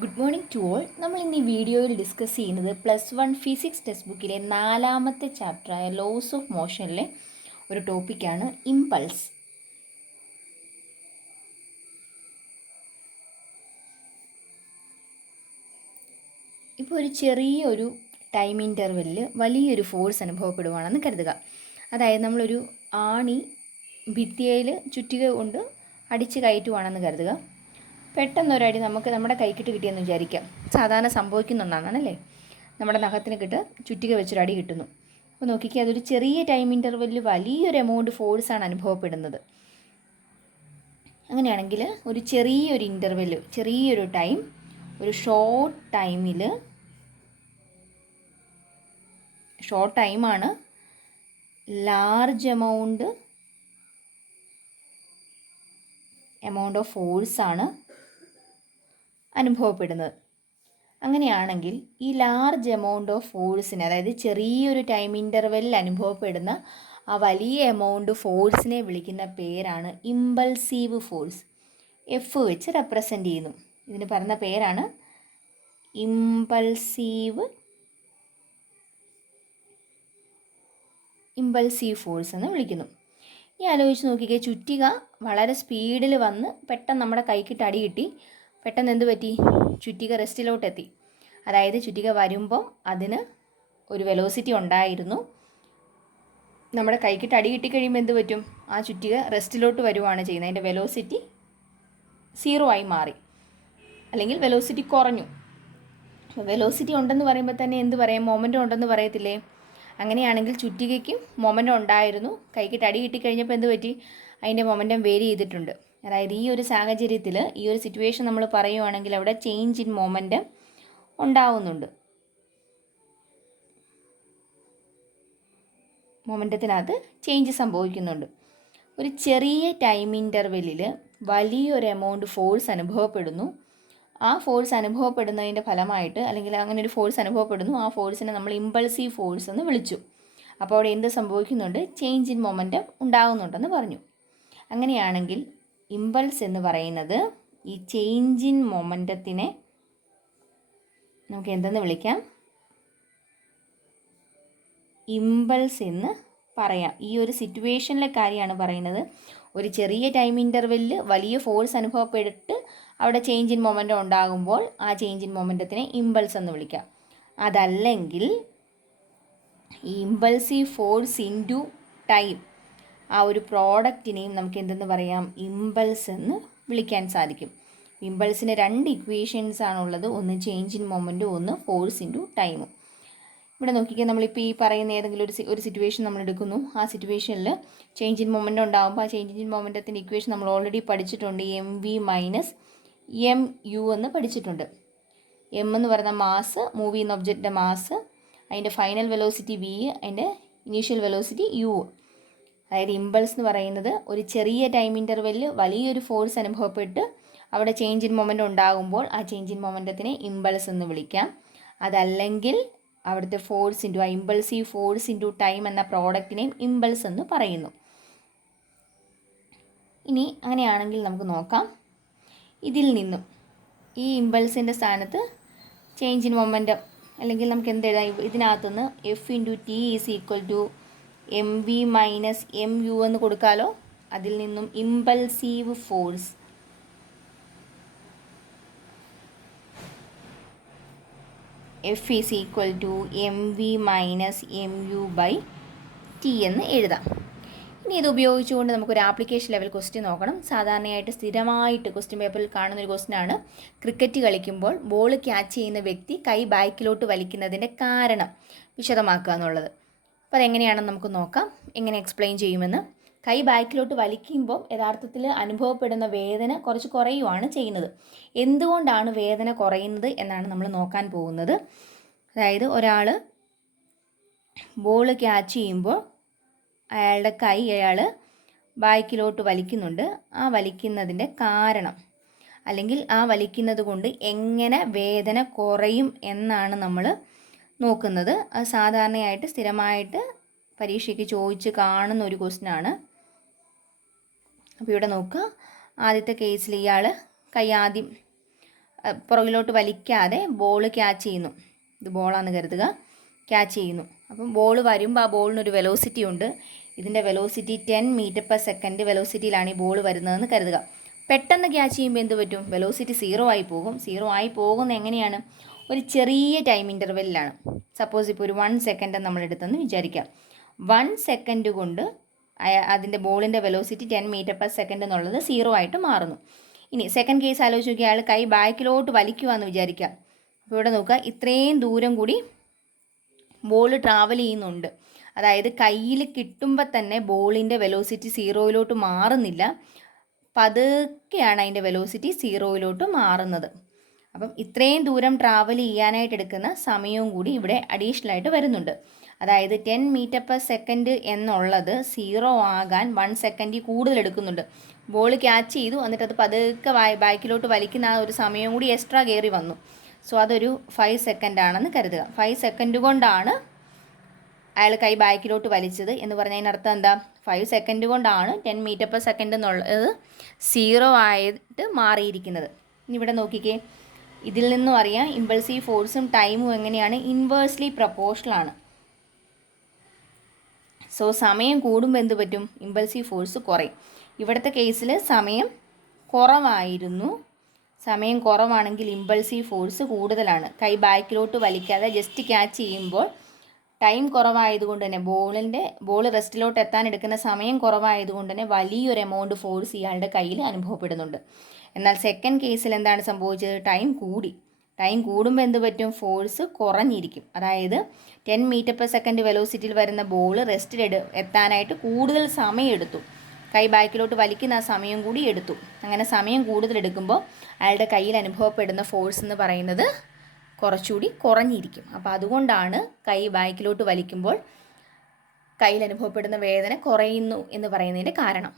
Good morning to all. നമ്മൾ ഇന്ന് ഈ വീഡിയോയിൽ ഡിസ്കസ് ചെയ്യുന്നത് +1 ഫിസിക്സ് ടെക്സ്റ്റ് ബുക്കിലെ 4ാമത്തെ ചാപ്റ്ററായ ലോസ് ഓഫ് മോഷനിലെ ഒരു ടോപ്പിക്കാണ് ഇമ്പൾസ്. ഇപ്പോൾ ഒരു ചെറിയൊരു ടൈം ഇൻ്റർവെല്ലിൽ വലിയൊരു ഫോഴ്സ് അനുഭവപ്പെടുവാണെന്ന് കരുതുക. അതായത് നമ്മളൊരു ആണി ഭിത്തിയിൽ ചുറ്റിക കൊണ്ട് അടിച്ച് കയറ്റുവാണെന്ന് കരുതുക. പെട്ടെന്നൊരടി നമുക്ക് നമ്മുടെ കൈക്കിട്ട് കിട്ടിയെന്ന് വിചാരിക്കാം. സാധാരണ സംഭവിക്കുന്ന ഒന്നാണല്ലേ, നമ്മുടെ നഖത്തിന് കിട്ട് ചുറ്റിക വെച്ചൊരടി കിട്ടുന്നു. അപ്പോൾ നോക്കിക്കുക, അതൊരു ചെറിയ ടൈം ഇൻ്റർവെല്ലിൽ വലിയൊരു എമൗണ്ട് ഫോഴ്സാണ് അനുഭവപ്പെടുന്നത്. അങ്ങനെയാണെങ്കിൽ ഒരു ചെറിയൊരു ഇൻ്റർവെല്ല്, ചെറിയൊരു ടൈം, ഒരു ഷോർട്ട് ടൈമാണ് ലാർജ് എമൗണ്ട് ഓഫ് ഫോഴ്സാണ് അനുഭവപ്പെടുന്നത്. അങ്ങനെയാണെങ്കിൽ ഈ ലാർജ് എമൗണ്ട് ഓഫ് ഫോഴ്സിന്, അതായത് ചെറിയൊരു ടൈം ഇൻ്റർവെല്ലിൽ അനുഭവപ്പെടുന്ന ആ വലിയ എമൗണ്ട് ഫോഴ്സിനെ വിളിക്കുന്ന പേരാണ് ഇമ്പൾസീവ് ഫോഴ്സ്. എഫ് വെച്ച് റെപ്രസെൻ്റ് ചെയ്യുന്നു. ഇതിന് പറയുന്ന പേരാണ് ഇമ്പൾസീവ് ഫോഴ്സ് എന്ന് വിളിക്കുന്നു. ഈ ആലോചിച്ച് നോക്കിക്കേ, ചുറ്റിക വളരെ സ്പീഡിൽ വന്ന് പെട്ടെന്ന് നമ്മുടെ കൈക്കിട്ട് അടി കിട്ടി. പെട്ടെന്ന് എന്ത് പറ്റി? ചുറ്റിക റെസ്റ്റിലോട്ടെത്തി. അതായത് ചുറ്റിക വരുമ്പം അതിന് ഒരു വെലോസിറ്റി ഉണ്ടായിരുന്നു. നമ്മുടെ കൈക്കിട്ട് അടി കിട്ടിക്കഴിയുമ്പോൾ എന്ത് പറ്റും? ആ ചുറ്റിക റെസ്റ്റിലോട്ട് വരുവാണ് ചെയ്യുന്നത്. അതിൻ്റെ വെലോസിറ്റി 0 ആയി മാറി, അല്ലെങ്കിൽ വെലോസിറ്റി കുറഞ്ഞു. വെലോസിറ്റി ഉണ്ടെന്ന് പറയുമ്പോൾ തന്നെ എന്ത് പറയാം? മൊമെൻറ്റം ഉണ്ടെന്ന് പറയത്തില്ലേ? അങ്ങനെയാണെങ്കിൽ ചുറ്റികയ്ക്കും മൊമെൻറ്റം ഉണ്ടായിരുന്നു. കൈക്കിട്ട് അടി കിട്ടിക്കഴിഞ്ഞപ്പോൾ എന്ത് പറ്റി? അതിൻ്റെ മൊമെൻറ്റം വേരി ചെയ്തിട്ടുണ്ട്. അതായത് ഈ ഒരു സാഹചര്യത്തിൽ, ഈ ഒരു സിറ്റുവേഷൻ നമ്മൾ പറയുവാണെങ്കിൽ അവിടെ ചേഞ്ച് ഇൻ മൊമെൻറ്റം ഉണ്ടാവുന്നുണ്ട്. മൊമെൻറ്റത്തിനകത്ത് ചേഞ്ച് സംഭവിക്കുന്നുണ്ട്. ഒരു ചെറിയ ടൈം ഇൻ്റർവെല്ലിൽ വലിയൊരു എമൗണ്ട് ഫോഴ്സ് അനുഭവപ്പെടുന്നു. ആ ഫോഴ്സ് അനുഭവപ്പെടുന്നതിൻ്റെ ഫലമായിട്ട്, അല്ലെങ്കിൽ അങ്ങനെ ഒരു ഫോഴ്സ് അനുഭവപ്പെടുന്നു, ആ ഫോഴ്സിനെ നമ്മൾ ഇമ്പൾസീവ് ഫോഴ്സ് എന്ന് വിളിച്ചു. അപ്പോൾ അവിടെ എന്ത് സംഭവിക്കുന്നുണ്ട്? ചേഞ്ച് ഇൻ മൊമെൻറ്റം ഉണ്ടാകുന്നുണ്ടെന്ന് പറഞ്ഞു. അങ്ങനെയാണെങ്കിൽ ഇമ്പൾസ് എന്ന് പറയുന്നത് ഈ ചേഞ്ച് ഇൻ മൊമെൻറ്റത്തിനെ നമുക്ക് എന്തെന്ന് വിളിക്കാം? ഇമ്പൾസ് എന്ന് പറയാം. ഈ ഒരു സിറ്റുവേഷനിലെ കാര്യമാണ് പറയുന്നത്. ഒരു ചെറിയ ടൈം ഇൻ്റർവെല്ലിൽ വലിയ ഫോഴ്സ് അനുഭവപ്പെട്ട് അവിടെ ചേഞ്ച് ഇൻ മൊമെൻറ്റം ഉണ്ടാകുമ്പോൾ ആ ചേഞ്ച് ഇൻ മൊമെൻറ്റത്തിനെ ഇമ്പൾസ് എന്ന് വിളിക്കാം. അതല്ലെങ്കിൽ ഈ ഇമ്പൾസീവ് ഫോഴ്സ് ഇൻറ്റു ടൈം, ആ ഒരു പ്രോഡക്റ്റിനെയും നമുക്ക് എന്തെന്ന് പറയാം? ഇമ്പൾസ് എന്ന് വിളിക്കാൻ സാധിക്കും. ഇമ്പൾസിന് 2 ഇക്വേഷൻസ് ആണുള്ളത്. ഒന്ന് ചേഞ്ച് ഇൻ മൊമെൻറ്റും, ഒന്ന് ഫോഴ്സ് ഇൻറ്റു ടൈമും. ഇവിടെ നോക്കിക്കാൻ, നമ്മളിപ്പോൾ ഈ പറയുന്ന ഏതെങ്കിലും ഒരു സിറ്റുവേഷൻ നമ്മൾ എടുക്കുന്നു. ആ സിറ്റുവേഷനിൽ ചേഞ്ച് ഇൻ മൊമെൻറ്റം ഉണ്ടാകുമ്പോൾ ആ ചേഞ്ച് ഇൻ മൊമെൻറ്റത്തിൻ്റെ ഇക്വേഷൻ നമ്മൾ ഓൾറെഡി പഠിച്ചിട്ടുണ്ട്. MV - MU എന്ന് പഠിച്ചിട്ടുണ്ട്. എം എന്ന് പറയുന്ന മാസ്, മൂവ് ചെയ്യുന്ന ഒബ്ജക്റ്റിൻ്റെ മാസ്, അതിൻ്റെ ഫൈനൽ വെലോസിറ്റി V, അതിൻ്റെ ഇനീഷ്യൽ വെലോസിറ്റി U. അതായത് ഇമ്പൾസ് എന്ന് പറയുന്നത് ഒരു ചെറിയ ടൈം ഇൻ്റർവെല്ലിൽ വലിയൊരു ഫോഴ്സ് അനുഭവപ്പെട്ട് അവിടെ ചേഞ്ച് ഇൻ മൊമെൻറ്റം ഉണ്ടാകുമ്പോൾ ആ ചേഞ്ച് ഇൻ മൊമെൻറ്റത്തിനെ ഇമ്പൾസ് എന്ന് വിളിക്കാം. അതല്ലെങ്കിൽ അവിടുത്തെ ഫോഴ്സ് ഇൻറ്റു, ആ ഇമ്പൾസീവ് ഫോഴ്സ് ഇൻറ്റു ടൈം എന്ന പ്രോഡക്റ്റിനെയും ഇമ്പൾസ് എന്ന് പറയുന്നു. ഇനി അങ്ങനെയാണെങ്കിൽ നമുക്ക് നോക്കാം, ഇതിൽ നിന്നും ഈ ഇമ്പൾസിൻ്റെ സ്ഥാനത്ത് ചേഞ്ച് ഇൻ മൊമെൻറ്റം, അല്ലെങ്കിൽ നമുക്ക് എന്ത് എഴുതാം? ഇതിനകത്തുനിന്ന് F/T = MV - MU എന്ന് കൊടുക്കാമല്ലോ. അതിൽ നിന്നും impulsive force F = MV - MU/T എന്ന് എഴുതാം. ഇനി ഇത് ഉപയോഗിച്ചുകൊണ്ട് നമുക്കൊരു ആപ്ലിക്കേഷൻ ലെവൽ ക്വസ്റ്റ്യൻ നോക്കണം. സാധാരണയായിട്ട് സ്ഥിരമായിട്ട് ക്വസ്റ്റ്യൻ പേപ്പറിൽ കാണുന്നൊരു ക്വസ്റ്റ്യനാണ്, ക്രിക്കറ്റ് കളിക്കുമ്പോൾ ബോൾ ക്യാച്ച് ചെയ്യുന്ന വ്യക്തി കൈ ബാക്കിലോട്ട് വലിക്കുന്നതിൻ്റെ കാരണം വിശദമാക്കുക എന്നുള്ളത്. അപ്പോൾ അതെങ്ങനെയാണെന്ന് നമുക്ക് നോക്കാം, എങ്ങനെ എക്സ്പ്ലെയിൻ ചെയ്യുമെന്ന്. കൈ ബാക്കിലോട്ട് വലിക്കുമ്പോൾ യഥാർത്ഥത്തിൽ അനുഭവപ്പെടുന്ന വേദന കുറച്ച് കുറയുകയാണ് ചെയ്യുന്നത്. എന്തുകൊണ്ടാണ് വേദന കുറയുന്നത് എന്നാണ് നമ്മൾ നോക്കാൻ പോകുന്നത്. അതായത് ഒരാൾ ബോൾ ക്യാച്ച് ചെയ്യുമ്പോൾ അയാളുടെ കൈ അയാൾ ബാക്കിലോട്ട് വലിക്കുന്നുണ്ട്. ആ വലിക്കുന്നതിൻ്റെ കാരണം, അല്ലെങ്കിൽ ആ വലിക്കുന്നത് കൊണ്ട് എങ്ങനെ വേദന കുറയും എന്നാണ് നമ്മൾ നോക്കുന്നത്. അത് സാധാരണയായിട്ട് സ്ഥിരമായിട്ട് പരീക്ഷയ്ക്ക് ചോദിച്ച് കാണുന്ന ഒരു ക്വസ്റ്റ്യനാണ്. അപ്പോൾ ഇവിടെ നോക്കുക, ആദ്യത്തെ കേസിൽ ഇയാൾ കൈ ആദ്യം പുറകിലോട്ട് വലിക്കാതെ ബോൾ ക്യാച്ച് ചെയ്യുന്നു. ഇത് ബോളാണെന്ന് കരുതുക, ക്യാച്ച് ചെയ്യുന്നു. അപ്പം ബോൾ വരുമ്പോൾ ആ ബോളിനൊരു വെലോസിറ്റി ഉണ്ട്. ഇതിൻ്റെ വെലോസിറ്റി 10 മീറ്റർ പെർ സെക്കൻഡ് വെലോസിറ്റിയിലാണ് ഈ ബോൾ വരുന്നതെന്ന് കരുതുക. പെട്ടെന്ന് ക്യാച്ച് ചെയ്യുമ്പോൾ എന്ത് പറ്റും? വെലോസിറ്റി 0 ആയി പോകും. 0 ആയി പോകുന്നത് എങ്ങനെയാണ്? ഒരു ചെറിയ ടൈം ഇൻ്റർവെല്ലിലാണ്. സപ്പോസ് ഇപ്പോൾ ഒരു 1 സെക്കൻഡ് നമ്മൾ എടുത്തെന്ന് വിചാരിക്കാം. 1 സെക്കൻഡ് കൊണ്ട് അതിൻ്റെ ബോളിൻ്റെ വെലോസിറ്റി 10 മീറ്റർ പെർ സെക്കൻഡ് എന്നുള്ളത് 0 ആയിട്ട് മാറുന്നു. ഇനി സെക്കൻഡ് കേസ് ആലോചിച്ച് നോക്കിയാൽ അയാൾ കൈ ബാക്കിലോട്ട് വലിക്കുകയെന്ന് വിചാരിക്കാം. അപ്പോൾ ഇവിടെ നോക്കുക, ഇത്രയും ദൂരം കൂടി ബോൾ ട്രാവൽ ചെയ്യുന്നുണ്ട്. അതായത് കയ്യിൽ കിട്ടുമ്പോൾ തന്നെ ബോളിൻ്റെ വെലോസിറ്റി 0യിലോട്ട് മാറുന്നില്ല, പതുക്കെയാണ് അതിൻ്റെ വെലോസിറ്റി 0യിലോട്ട് മാറുന്നത്. അപ്പം ഇത്രയും ദൂരം ട്രാവൽ ചെയ്യാനായിട്ട് എടുക്കുന്ന സമയവും കൂടി ഇവിടെ അഡീഷണൽ ആയിട്ട് വരുന്നുണ്ട്. അതായത് 10 മീറ്റർ പെർ സെക്കൻഡ് എന്നുള്ളത് 0 ആകാൻ 1 സെക്കൻഡിൽ കൂടുതൽ എടുക്കുന്നുണ്ട്. ബോൾ ക്യാച്ച് ചെയ്തു, എന്നിട്ട് അത് പതുക്കെ ബാക്കിലോട്ട് വലിക്കുന്ന ആ ഒരു സമയവും കൂടി എക്സ്ട്രാ കയറി വന്നു. സോ അതൊരു 5 സെക്കൻഡ് ആണെന്ന് കരുതുക. 5 സെക്കൻഡ് കൊണ്ടാണ് അയാൾ കൈ ബാക്കിലോട്ട് വലിച്ചത് എന്ന് പറഞ്ഞതിനർത്ഥം എന്താ? 5 സെക്കൻഡ് കൊണ്ടാണ് 10 മീറ്റർ പെർ സെക്കൻഡ് എന്നുള്ളത് 0 ആയിട്ട് മാറിയിരിക്കുന്നത്. ഇനി ഇവിടെ നോക്കിക്കേ, ഇതിൽ നിന്നും അറിയാം ഇമ്പൾസീവ് ഫോഴ്സും ടൈമും എങ്ങനെയാണ്? ഇൻവേഴ്സ്ലി പ്രൊപ്പോർഷണൽ ആണ്. സോ സമയം കൂടുമ്പോൾ എന്ത് പറ്റും? ഇമ്പൾസീവ് ഫോഴ്സ് കുറയും. ഇവിടുത്തെ കേസിൽ സമയം കുറവായിരുന്നു. സമയം കുറവാണെങ്കിൽ ഇമ്പൾസീവ് ഫോഴ്സ് കൂടുതലാണ്. കൈ ബാക്കിലോട്ട് വലിക്കാതെ ജസ്റ്റ് ക്യാച്ച് ചെയ്യുമ്പോൾ ടൈം കുറവായതുകൊണ്ട് തന്നെ ബോൾ റെസ്റ്റിലോട്ട് എത്താൻ എടുക്കുന്ന സമയം കുറവായതുകൊണ്ട് തന്നെ വലിയൊരു എമൗണ്ട് ഫോഴ്സ് ഇയാളുടെ കയ്യിൽ അനുഭവപ്പെടുന്നുണ്ട്. എന്നാൽ സെക്കൻഡ് കേസിൽ എന്താണ് സംഭവിച്ചത്? ടൈം കൂടുമ്പോൾ എന്ത് പറ്റും? ഫോഴ്സ് കുറഞ്ഞിരിക്കും. അതായത് 10 മീറ്റർ പെർ സെക്കൻഡ് വെലോസിറ്റിയിൽ വരുന്ന ബോൾ റെസ്റ്റിൽ എത്താനായിട്ട് കൂടുതൽ സമയം എടുത്തു. കൈ ബാക്കിലോട്ട് വലിക്കുന്ന ആ സമയം കൂടി എടുത്തു. അങ്ങനെ സമയം കൂടുതൽ എടുക്കുമ്പോൾ അയാളുടെ കയ്യിൽ അനുഭവപ്പെടുന്ന ഫോഴ്സ് എന്ന് പറയുന്നത് കുറച്ചുകൂടി കുറഞ്ഞിരിക്കും. അപ്പോൾ അതുകൊണ്ടാണ് കൈ ബാക്കിലോട്ട് വലിക്കുമ്പോൾ കയ്യിൽ അനുഭവപ്പെടുന്ന വേദന കുറയുന്നു എന്ന് പറയുന്നതിൻ്റെ കാരണം.